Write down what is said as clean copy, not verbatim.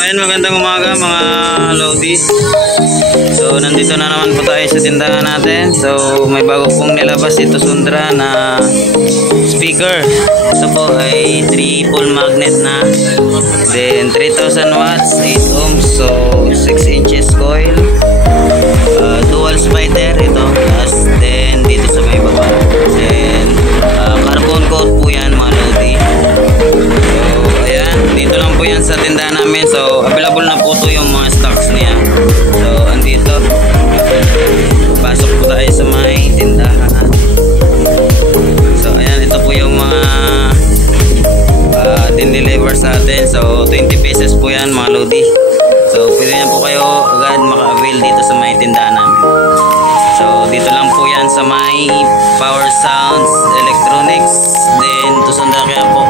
Ayan, magandang umaga mga Lodi. So nandito na naman po tayo sa tindahan natin. So may bago pong nilabas ito Sundra na speaker. Ito po ay 3 pole magnet na. Then 3000 watts, 8 ohms. So 6 inches coil. Dual spider ito. Then dito sa may baba. Then carbon coat po yan mga Lodi. Dito lang po yan sa tindahan namin. So available na po to yung mga stocks niya. So andito, pasok po tayo sa may tindahan. So ayan, ito po yung mga din-deliver sa atin. So 20 pesos po yan mga Lodi. So pwede na po kayo agad maka-avail dito sa may tindahan namin. So dito lang po yan sa may Power Sounds Electronics. Then Tusunda kaya po.